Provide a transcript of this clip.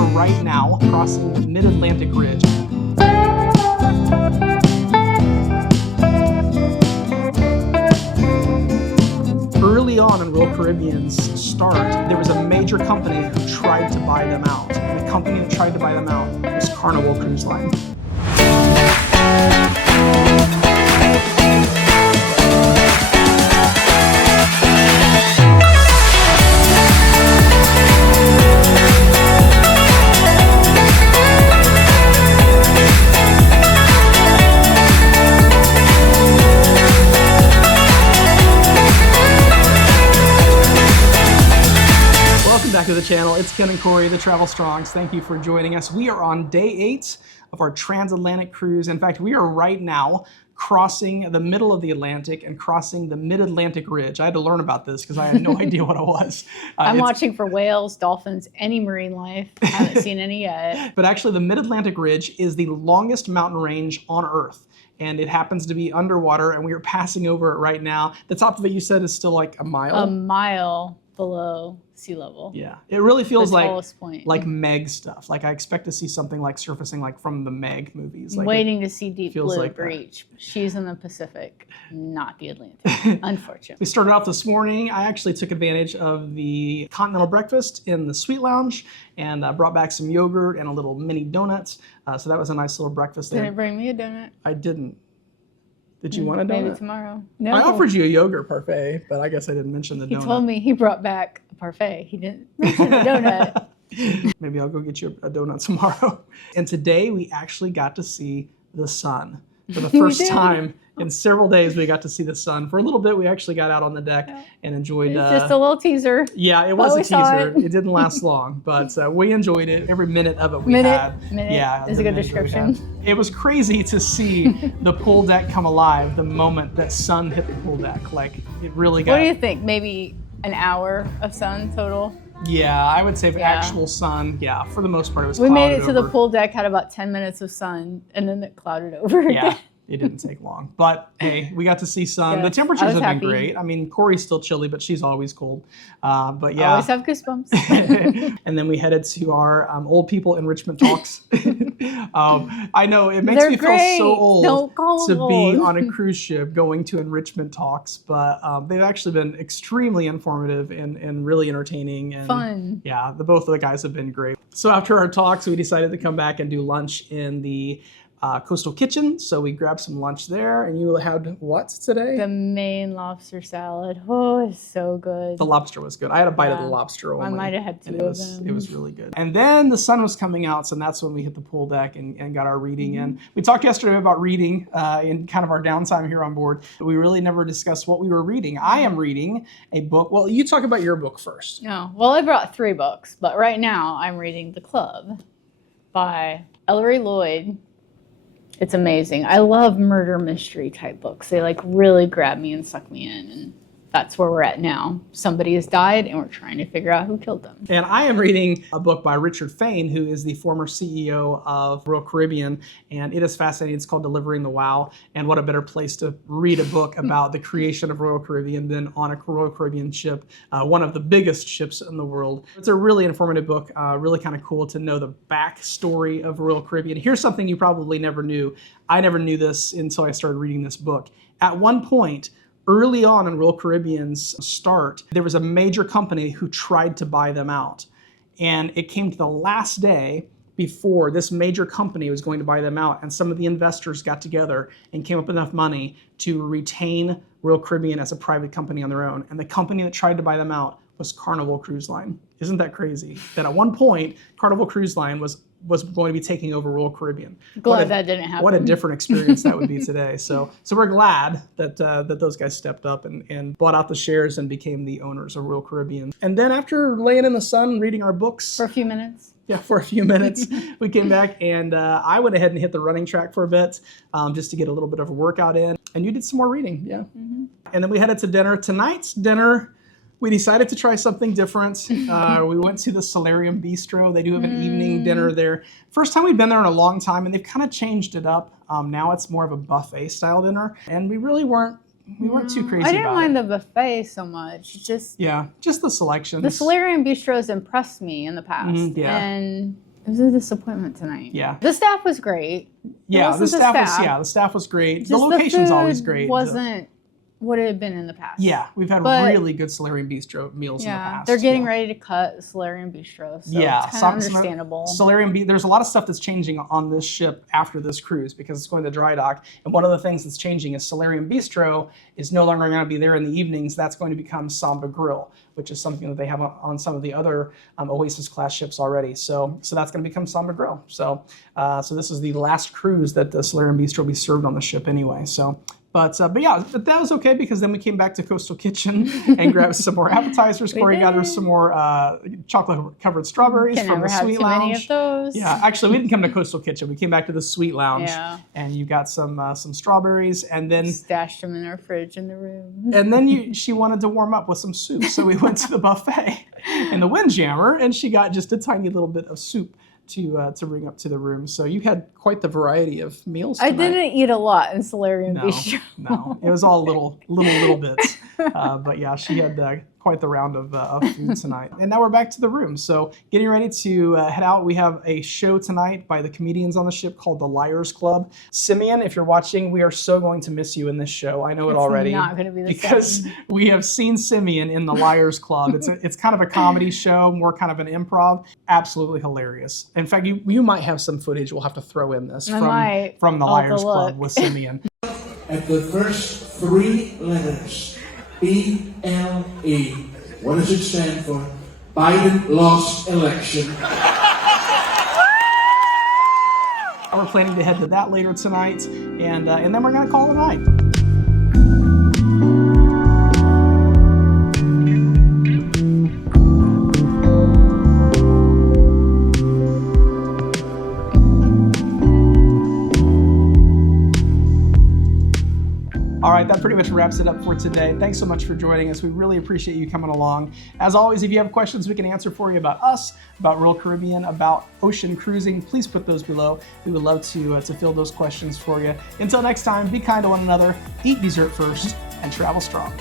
are right now crossing the mid-Atlantic ridge. Early on in Royal Caribbean's start, there was a major company who tried to buy them out. And the company that tried to buy them out was Carnival Cruise Line. Back to the channel. It's Ken and Corey, the Travel Strongs. Thank you for joining us. We are on day 8 of our transatlantic cruise. In fact, we are right now crossing the middle of the Atlantic and crossing the mid-Atlantic ridge. I had to learn about this because I had no idea what it was. I'm watching for whales, dolphins, any marine life. I haven't seen any yet. But actually, the mid-Atlantic ridge is the longest mountain range on Earth. And it happens to be underwater, and we are passing over it right now. The top of it, you said, is still like a mile? A mile below sea level. Yeah, it really feels like Meg stuff. Like I expect to see something like surfacing like from the Meg movies. Like waiting to see Deep Blue like breach. She's in the Pacific, not the Atlantic, unfortunately. We started off this morning. I actually took advantage of the continental breakfast in the Suite Lounge and brought back some yogurt and a little mini donuts. So that was a nice little breakfast there. Didn't bring me a donut. I didn't. Did you want a donut? Maybe tomorrow. No. I offered you a yogurt parfait, but I guess I didn't mention the donut. He told me he brought back a parfait. He didn't mention a donut. Maybe I'll go get you a donut tomorrow. And today we actually got to see the sun. For the first time in several days, we got to see the sun. For a little bit, we actually got out on the deck and enjoyed... just a little teaser. Yeah, it was a teaser. It didn't last long, but we enjoyed it. Every minute of it we had. Minute is a good description. It was crazy to see the pool deck come alive the moment that sun hit the pool deck. Like, it really got... What do you think? Maybe an hour of sun total? Yeah, I would say actual sun, for the most part it was clouded over. We made it to over. the pool deck, had about 10 minutes of sun, and then it clouded over again. Yeah, it didn't take long. But hey, we got to see sun. Yes, the temperatures have happy. Been great. I mean, Corey's still chilly, but she's always cold. But yeah. Always have goosebumps. And then we headed to our old people enrichment talks. I know, it makes me feel so old to be on a cruise ship going to enrichment talks, but they've actually been extremely informative and really entertaining. And fun. Yeah, both of the guys have been great. So after our talks, we decided to come back and do lunch in the Coastal Kitchen. So we grabbed some lunch there. And you had what today? The Maine lobster salad. Oh, it's so good. The lobster was good. I had a bite of the lobster only. I might have had 2 of them. It was really good. And then the sun was coming out, so that's when we hit the pool deck and got our reading in. We talked yesterday about reading in kind of our downtime here on board. We really never discussed what we were reading. I am reading a book. Well, you talk about your book first. No. Well, I brought 3 books, but right now I'm reading The Club by Ellery Lloyd. It's amazing. I love murder mystery type books. They like really grab me and suck me in, and that's where we're at now. Somebody has died and we're trying to figure out who killed them. And I am reading a book by Richard Fain, who is the former CEO of Royal Caribbean, and it is fascinating. It's called Delivering the Wow, and what a better place to read a book about the creation of Royal Caribbean than on a Royal Caribbean ship, one of the biggest ships in the world. It's a really informative book, really kind of cool to know the backstory of Royal Caribbean. Here's something you probably never knew. I never knew this until I started reading this book. At one point, early on in Royal Caribbean's start, there was a major company who tried to buy them out. And it came to the last day before this major company was going to buy them out, and some of the investors got together and came up with enough money to retain Royal Caribbean as a private company on their own. And the company that tried to buy them out was Carnival Cruise Line. Isn't that crazy? That at one point, Carnival Cruise Line was going to be taking over Royal Caribbean. Glad that didn't happen. What a different experience that would be today. So we're glad that those guys stepped up and bought out the shares and became the owners of Royal Caribbean. And then after laying in the sun, reading our books. For a few minutes. Yeah, for a few minutes. We came back and I went ahead and hit the running track for a bit just to get a little bit of a workout in. And you did some more reading, yeah. Mm-hmm. And then we headed to dinner. Tonight's dinner, we decided to try something different. We went to the Solarium Bistro. They do have an evening dinner there. First time we've been there in a long time, and they've kind of changed it up. Now it's more of a buffet style dinner, and we really weren't too crazy about it. I didn't mind the buffet so much. Just the selections. The Solarium Bistros impressed me in the past. Yeah. And It was a disappointment tonight. Yeah. The staff was great. Yeah, the staff was great. The location's always great. Wasn't what it had been in the past. Yeah, we've had really good Solarium Bistro meals in the past. They're getting ready to cut Solarium Bistro, so it's kind of understandable. Solarium, there's a lot of stuff that's changing on this ship after this cruise because it's going to dry dock. And one of the things that's changing is Solarium Bistro is no longer going to be there in the evenings. That's going to become Samba Grill, which is something that they have on some of the other Oasis class ships already. So that's going to become Samba Grill. So this is the last cruise that the Solarium Bistro will be served on the ship anyway. But that was okay because then we came back to Coastal Kitchen and grabbed some more appetizers. Corey got her some more chocolate-covered strawberries from the Sweet Lounge. Many of those. Yeah, actually, we didn't come to Coastal Kitchen. We came back to the Sweet Lounge, and you got some strawberries, and then stashed them in our fridge in the room. And then she wanted to warm up with some soup, so we went to the buffet in the Windjammer, and she got just a tiny little bit of soup to bring up to the room. So you had quite the variety of meals tonight. I didn't eat a lot in Solarium Bistro. No, it was all little bits. But yeah, she had quite the round of food tonight. And now we're back to the room. So getting ready to head out. We have a show tonight by the comedians on the ship called the Liars Club. Simeon, if you're watching, we are so going to miss you in this show. I know it already. It's not going to be the because same. We have seen Simeon in the Liars Club. It's kind of a comedy show, more kind of an improv. Absolutely hilarious. In fact, you might have some footage we'll have to throw in this from the Liars Club with Simeon. At the first three letters, BLE. What does it stand for? Biden lost election. We're planning to head to that later tonight, and then we're going to call it a night. All right, that pretty much wraps it up for today. Thanks so much for joining us. We really appreciate you coming along. As always, if you have questions we can answer for you about us, about Royal Caribbean, about ocean cruising, please put those below. We would love to fill those questions for you. Until next time, be kind to one another, eat dessert first, and travel strong.